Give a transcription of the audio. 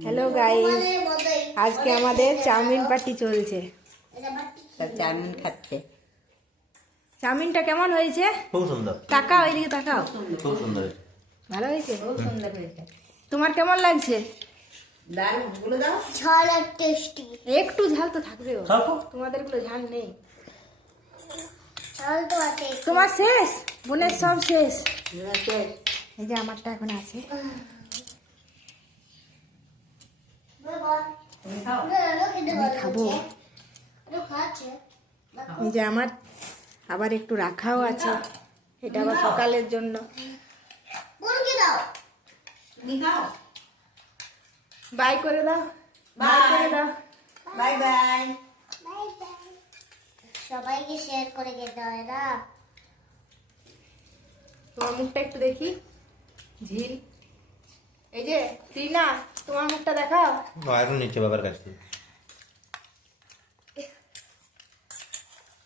Hello guys, আজকে আমাদের chowmein party চলছে। চাউমিন খাচ্ছে। চাউমিনটা কেমন হয়েছে? খুব সুন্দর, তাকাও, এইদিকে তাকাও। খুব সুন্দর। ভালো হয়েছে? খুব সুন্দর হয়েছে। তোমার কেমন লাগছে? দারুণ, গুলো দাও। ঝাল আর টেস্টি। একটু ঝাল তো থাকবে, খাও। তোমাদের গুলো ঝাল নেই। ঝাল তো আছে। তোমার শেষ, বোনের সব শেষ। শেষ। এই যে আমারটা এখন আছে। তুমি খাও। আমি খাবো। খাচ্ছে। এই যে আমার আবার একটু রাখাও আছে, এটা আবার সকালের জন্য। মুরগি দাও। তুমি খাও। বাই করে দাও, বাই করে দাও। Bye bye. Bye bye. সবাইকে শেয়ার করে খেতে হয় না। তোমার মুখটা একটু দেখি, ঝিল। এই যে টিনা, তোমার মুখটা দেখাও। এখন নিচ্ছে বাবার কাছ থেকে।